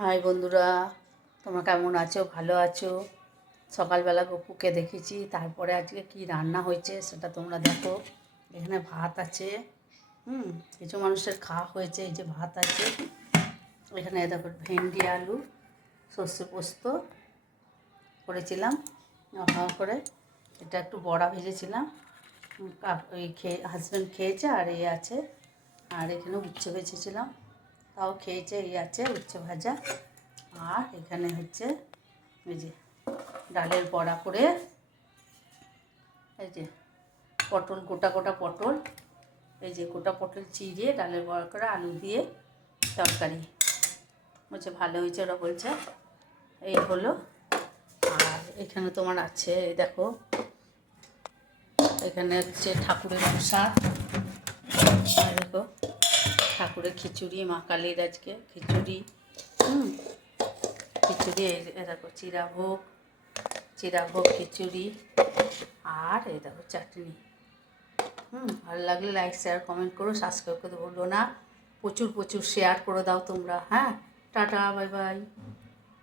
High বন্ধুরা, তোমরা কেমন আছো? ভালো আছো? সকালবেলা গপুকে দেখেছি, তারপরে আজকে কি রান্না হয়েছে সেটা তোমরা দেখো। এখানে ভাত আছে, কিছু মানুষের খাওয়া হয়েছে। এই যে ভাত আছে, এখানে দেখো ভেন্ডি আলু সর্ষে পোস্ত করেছিলাম হাওয়া করে। এটা একটু বড়া ভেজেছিলাম, ওই হাজব্যান্ড খেয়েছে। আর এই আছে, আর এখানে উচ্ছে ভেজেছিলাম, তাও খেয়েছে। এই আছে উচ্ছে ভাজা। আর এখানে হচ্ছে এই যে ডালের বড়া করে, এই যে পটল, গোটা গোটা পটল, এই যে গোটা পটল চিড়ে ডালের বড়া করে আলু দিয়ে তরকারি বলছে ভালো হয়েছে, ওরা বলছে। এই হলো। আর এখানে তোমার আছে, এই দেখো এখানে হচ্ছে ঠাকুরের প্রসাদ। দেখো ঠাকুরের খিচুড়ি, মা কালীর আজকে খিচুড়ি। খিচুড়ি এই দেখো চিরাভোগ খিচুড়ি। আর এই দেখো চাটনি। ভালো লাগলে লাইক শেয়ার কমেন্ট করো, সাবস্ক্রাইব করতে ভুলো না। প্রচুর প্রচুর শেয়ার করে দাও তোমরা। হ্যাঁ, টাটা, বাই বাই।